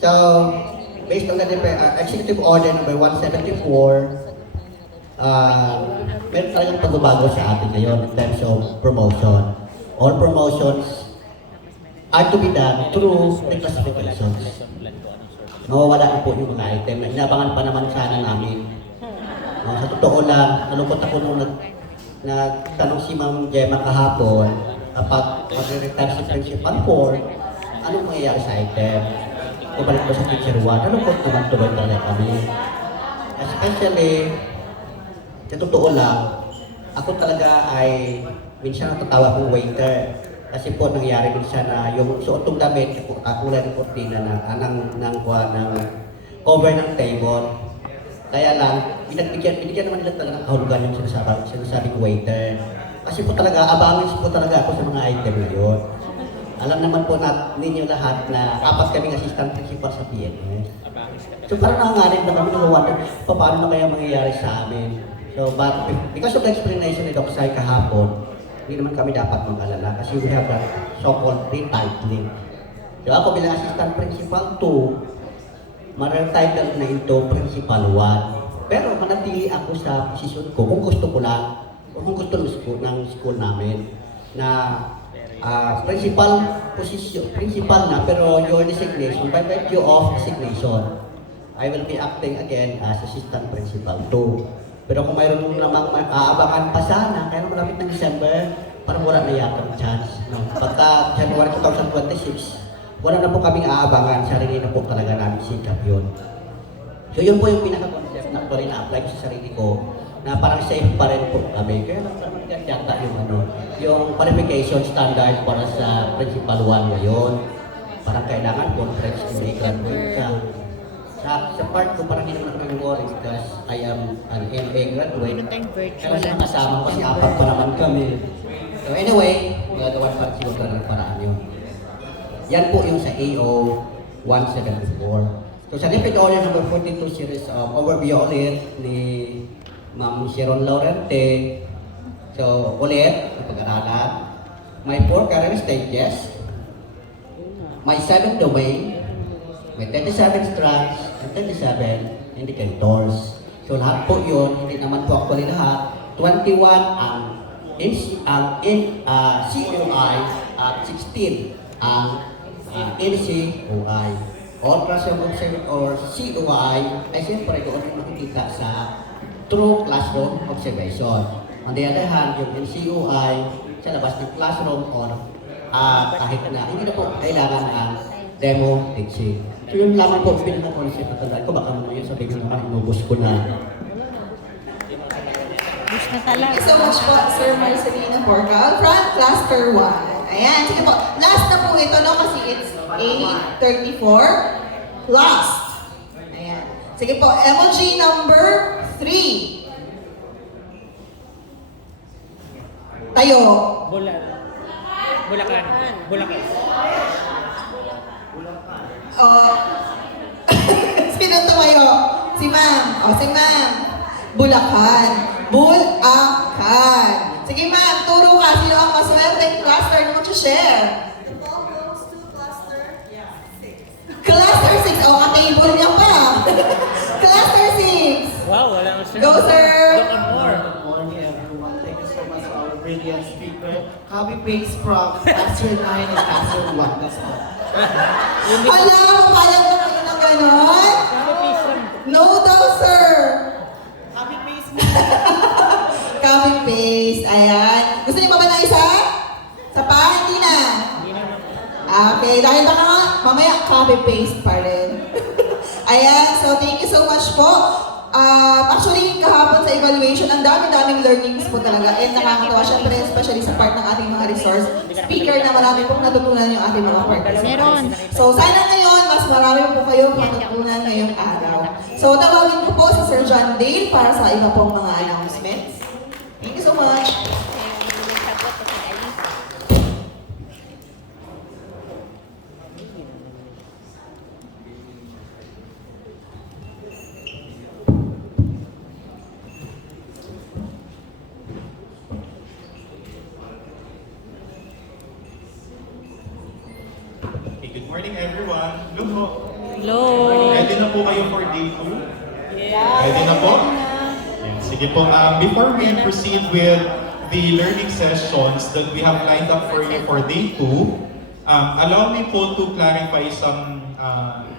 So, based on the Executive Order number 174, meron talagang pagbabago sa atin ngayon in terms of promotion. All promotions are to be done through reclassifications. Mawawala na po yung mga item na inabangan pa naman sana namin. Sa totoo lang, nalungkot ako nung nagtanong si Ma'am Gemma kahapon kapag mag-retire si Principal 4, anong mangyayari sa item? Kubalik ko sa Teacher 1, nalungkot naman tuloy talaga kami. Especially, sa totoo lang, ako talaga ay minsan natatawa kong waiter. Kasi po nangyari minsan na yung suotong damit, kulay ng kortina ng cover ng table. Kaya lang, binigyan naman nila talaga ng kahulugan yung sinasabing waiter. Kasi po talaga, abangan po talaga ako sa mga item na yun. Alam naman po ninyo lahat na apat kaming assistant principal sa PNS. So parang nangangalit na kami nagawa paano na kaya mangyayari sa amin. So, but because of the explanation ni Dr. Sai kahapon, hindi naman kami dapat mag-alala kasi we have that so-called retitling. So ako bilang assistant principal 2, ma-retitle na ito principal 1. Pero manatili ako sa posisyon ko kung gusto ko lang o kung gusto ng school namin na principal position, principal na pero your designation, by virtue of designation, I will be acting again as assistant principal 2. Pero kung mayroon namang aabangan pa sana, kaya malapit ng December, parang wala na yata ang chance. No? Pagka January 2026, wala na po kaming aabangan, sarili na po talaga namin sikap yun. So yun po yung pinaka-concept na actually na-apply ko sa sarili ko, na parang safe pa rin po kami. Kaya lang naman yata yung qualification standard para sa Principal 1 ngayon. Parang kailangan conference to may graduate ka. Sa part ko, parang hindi naman ako nag-worry because I am an MA graduate. Kaya siya kasama kasi apat pa naman kami. So anyway, magagawa pa siguro talaga ng paraan yun. Yan po yung sa AO 174. So sa Deputy Order number 42 series of overview ulit ni Ma'am Sharon Laurente. So ulit, ang pag-aralan. My 4 career stages. My 7 domain. May 37 strands and 37 indicators. So lahat po yun, hindi naman po actually lahat. 21 ang COI at 16 ang NCOI. All classroom observation or COI ay siyempre doon yung makikita sa true classroom observation. On the other hand, yung NCOI sa labas ng classroom or kahit na hindi na po kailangan ang demo teaching. So yung lamang po, pinaka-concept na tandaan ko, baka muna yun sabihin ko naman, inubos ko na. Thank you so much po, Sir Marcelino Porcal from Cluster 1. Ayan, sige po. Last na po ito, no? Kasi it's 8:34. Last. Ayan. Sige po, emoji number 3. Tayo. Bulacan. Sino tumayo? Si Ma'am. Si Ma'am. Bulacan. Bulacan. Sige Ma'am, turo ka. Sino ang maswerteng cluster na mag-share? Cluster 6. Ka-table niya pa. Cluster 6. Wow, wala na siya. Go, sir. Look and more. Good morning, everyone. Thank you so much, our brilliant speaker. Copy paste from Pastor 9 and Pastor 1. That's all. Hala, papayag na kayo ng ganon? No daw, sir. Copy paste mo. Copy paste. Ayan. Gusto niyo ba na isa? Sa pa? Hindi na. Okay, dahil baka nga, mamaya copy paste pa rin. Ayan, so thank you so much po. Actually, kahapon sa evaluation, ang dami-daming learnings po talaga. And nakakatawa, syempre, especially sa part ng ating mga resource speaker na marami pong natutunan yung ating mga participants. So, sana ngayon, mas marami po kayo matutunan ngayong araw. So, tawagin ko po si Sir John Dale para sa iba pong mga announcements. Thank you so much. Good morning, everyone. Look po. Hello. Ready na po kayo for day 2? Ready na po? Yan. Sige po, before we proceed with the learning sessions that we have lined up for you for day 2, allow me po to clarify some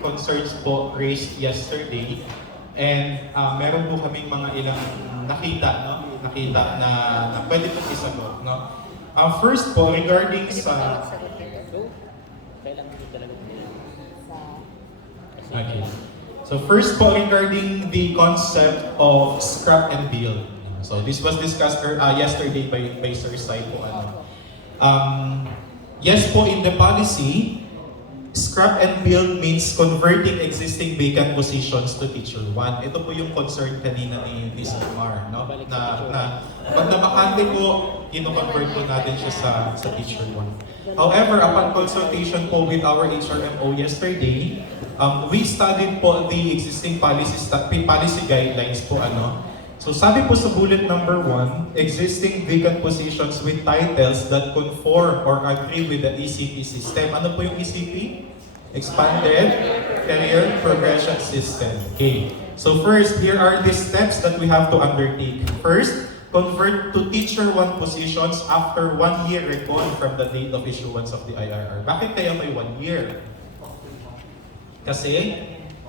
concerns po raised yesterday. And meron po kaming mga ilang nakita, no? Nakita na pwede po isagot, no? First po, regarding sa... Okay. So first po, regarding the concept of scrap and build. So this was discussed yesterday by Sir Sai po. Yes po, in the policy, scrap and build means converting existing vacant positions to teacher 1. Ito po yung concern kanina ni Sir Mar, no? Na pag nabakante po, ino-convert po natin siya sa teacher 1. However, upon consultation po with our HRMO yesterday, we studied po the existing policy guidelines po, ano. So sabi po sa bullet number 1, existing vacant positions with titles that conform or agree with the ECP system. Ano po yung ECP? Expanded Career Progression System. Okay. So first, here are the steps that we have to undertake. First, convert to teacher 1 positions after 1 year recon from the date of issuance of the IRR. Bakit kaya may 1 year? Kasi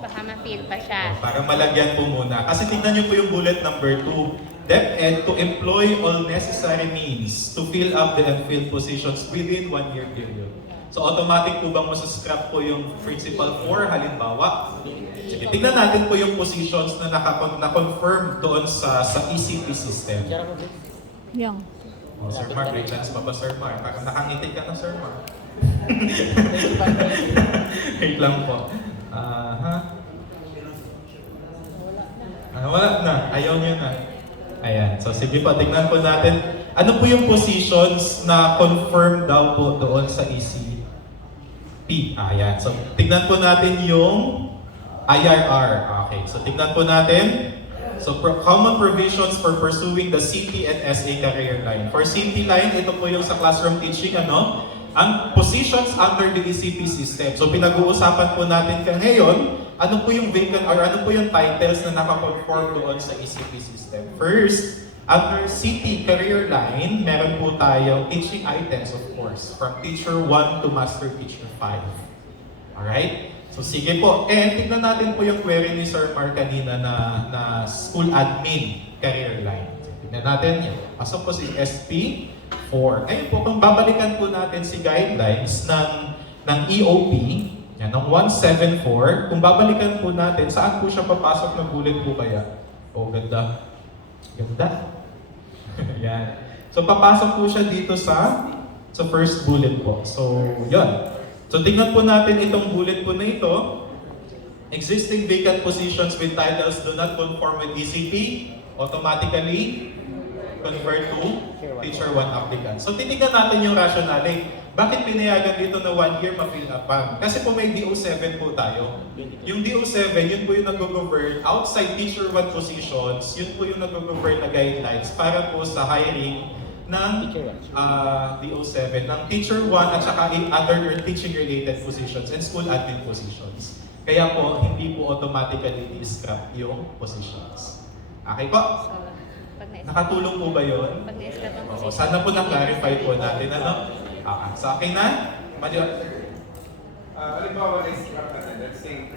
Baka ma-feel pa siya. para malagyan po muna. Kasi tingnan niyo po yung bullet number 2. DepEd to employ all necessary means to fill up the unfilled positions within 1 year period. So automatic po bang masascrap po yung principal 4 halimbawa? Sige, tingnan natin po yung positions na na-confirm doon sa ECP system. Yung. Oh, Sir Mark, may chance pa ba Sir Mark? Parang nakangiti ka na Sir Mark. Wait lang po. Wala na. Ayaw nyo na. Ayan. So sige po, tingnan po natin. Ano po yung positions na confirm daw po doon sa ECP? Ayan. So tingnan po natin yung IRR. Okay. So tingnan po natin. So common provisions for pursuing the CT and SA career line. For CT line, ito po yung sa classroom teaching, ano? Ang positions under the ECP system. So pinag-uusapan po natin ngayon, ano po yung vacant or ano po yung titles na nakakonform doon sa ECP system. First, under CT career line, meron po tayo teaching items of course, from teacher 1 to master teacher 5. Alright? So sige po. And tignan natin po yung query ni Sir Mark kanina na school admin career line. So, tignan natin yan. Pasok po si SP4. Ngayon po, kung babalikan po natin si guidelines ng EOP, yan, ng 174, kung babalikan po natin, saan po siya papasok na bullet po kaya? Oh, ganda. Ganda. Yan. So, papasok po siya dito sa first bullet po. So, yun. So, tingnan po natin itong bullet po na ito. Existing vacant positions with titles do not conform with ECP, automatically convert to teacher 1 applicant. So, titignan natin yung rationale. Bakit pinayagan dito na 1 year ma-fill upan? Kasi po may DO7 po tayo. Yung DO7, yun po yung nag-govern outside teacher 1 positions, yun po yung nag-govern na guidelines para po sa hiring ng DO7, ng teacher 1 at saka other teaching related positions and school admin positions. Kaya po, hindi po automatically i-scrap yung positions. Okay po? Nakatulong po ba yun? Pag na-scrap ang Oo, sana po na-clarify po natin, ano? Sa akin na, Halimbawa, I scrap natin, let's say,